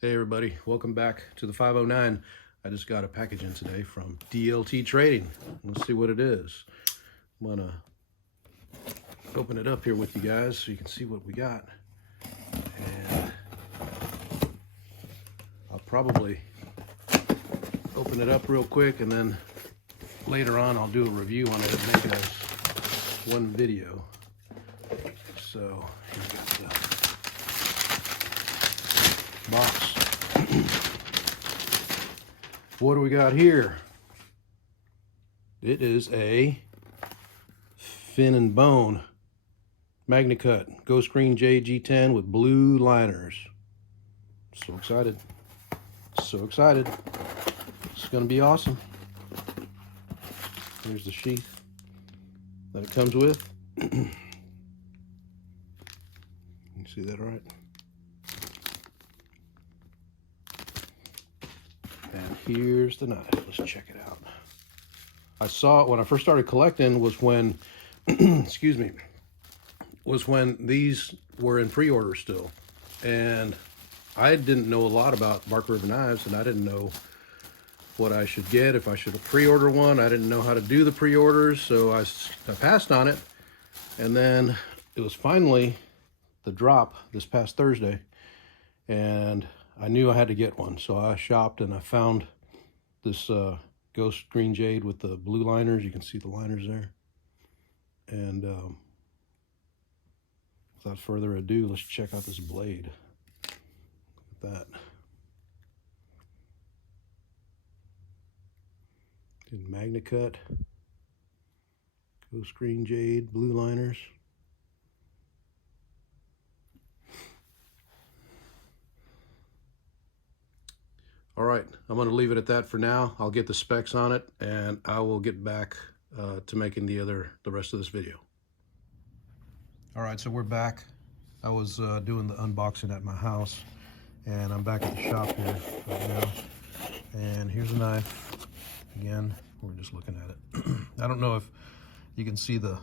Hey everybody, welcome back to the 509. I just got a package in today from DLT Trading. Let's see what it is. I'm gonna open it up here with you guys so you can see what we got. And I'll probably open it up real quick and then later on I'll do a review on it and make it as one video. So here we got the box. What do we got here? It is a Fin and Bone Magna-Cut Ghost Green JG10 with blue liners. So excited. So excited. It's gonna be awesome. Here's the sheath that it comes with. You see that all right? And here's the knife. Let's check it out. I saw it when I first started collecting was when, excuse me, was when these were in pre-order still. And I didn't know a lot about Bark River knives, and I didn't know what I should get, if I should pre-order one. I didn't know how to do the pre-orders, so I passed on it. And then it was finally the drop this past Thursday, and I knew I had to get one, so I shopped and I found this Ghost Green Jade with the blue liners. You can see the liners there. And without further ado, let's check out this blade. Look at that. Magna-Cut, Ghost Green Jade, blue liners. All right, I'm going to leave it at that for now. I'll get the specs on it, and I will get back to making the rest of this video. All right, so we're back. I was doing the unboxing at my house, and I'm back at the shop here right now. And here's a knife. Again, we're just looking at it. I don't know if you can see the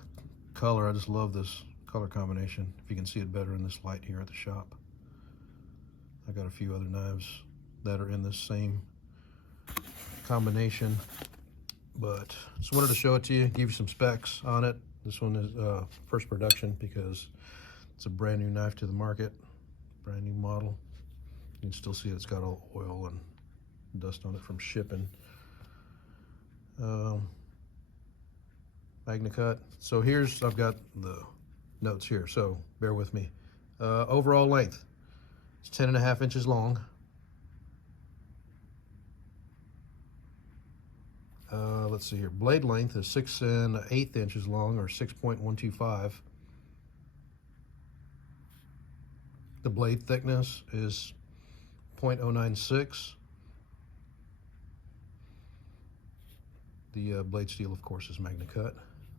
color. I just love this color combination. If you can see it better in this light here at the shop. I got a few other knives that are in this same combination, but just wanted to show it to you, give you some specs on it. This one is first production because it's a brand new knife to the market, brand new model. You can still see it's got all oil and dust on it from shipping. Magna-Cut. So I've got the notes here, so bear with me. Overall length, it's 10.5 inches long. Let's see here. Blade length is 6 1/8 inches long, or 6.125. The blade thickness is 0.096. The blade steel, of course, is Magna-Cut.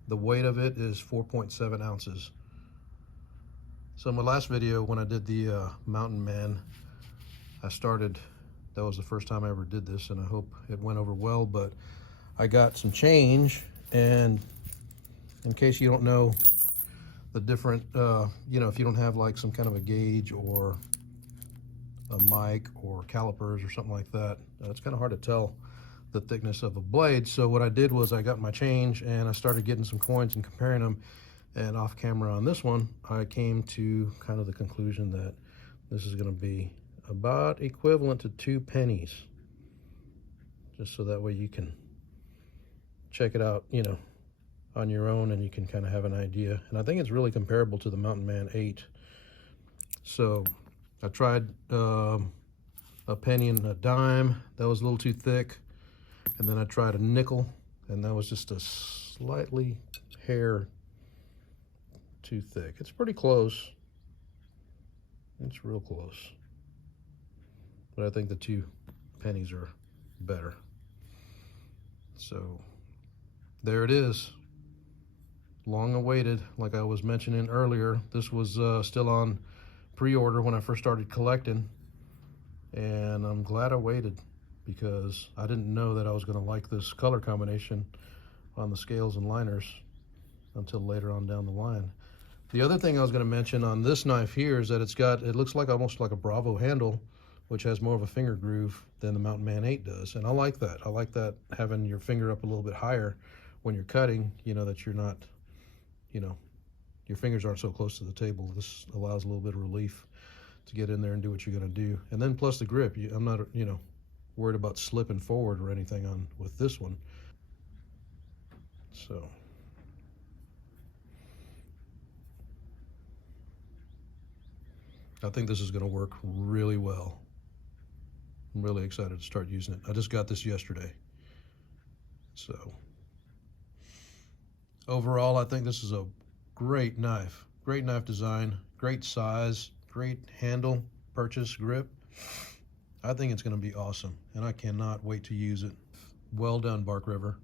The weight of it is 4.7 ounces. So in my last video, when I did the Mountain Man, that was the first time I ever did this, and I hope it went over well, but I got some change, and in case you don't know the different, if you don't have like some kind of a gauge or a mic or calipers or something like that, it's kind of hard to tell the thickness of a blade. So what I did was I got my change and I started getting some coins and comparing them, and off camera on this one, I came to kind of the conclusion that this is going to be about equivalent to 2 pennies, just so that way you can check it out, on your own, and you can kind of have an idea. And I think it's really comparable to the Mountain Man 8. So I tried a penny and a dime. That was a little too thick. And then I tried a nickel, and that was just a slightly hair too thick. It's pretty close. It's real close. But I think the 2 pennies are better. So there it is. Long awaited, like I was mentioning earlier. This was still on pre-order when I first started collecting, and I'm glad I waited, because I didn't know that I was going to like this color combination on the scales and liners until later on down the line. The other thing I was going to mention on this knife here is that it looks like almost like a Bravo handle, which has more of a finger groove than the Mountain Man 8 does. And I like that. I like that, having your finger up a little bit higher when you're cutting, you know, that you're not, you know, your fingers aren't so close to the table. This allows a little bit of relief to get in there and do what you're gonna do. And then plus the grip, I'm not, you know, worried about slipping forward or anything on with this one. So I think this is gonna work really well. I'm really excited to start using it. I just got this yesterday. So overall, I think this is a great knife design, great size, great handle, purchase, grip. I think it's gonna be awesome, and I cannot wait to use it. Well done, Bark River.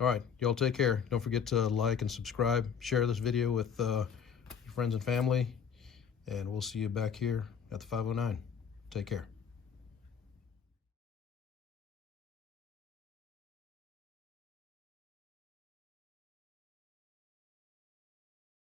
All right, y'all take care. Don't forget to like and subscribe, share this video with your friends and family, and we'll see you back here at the 509. Take care.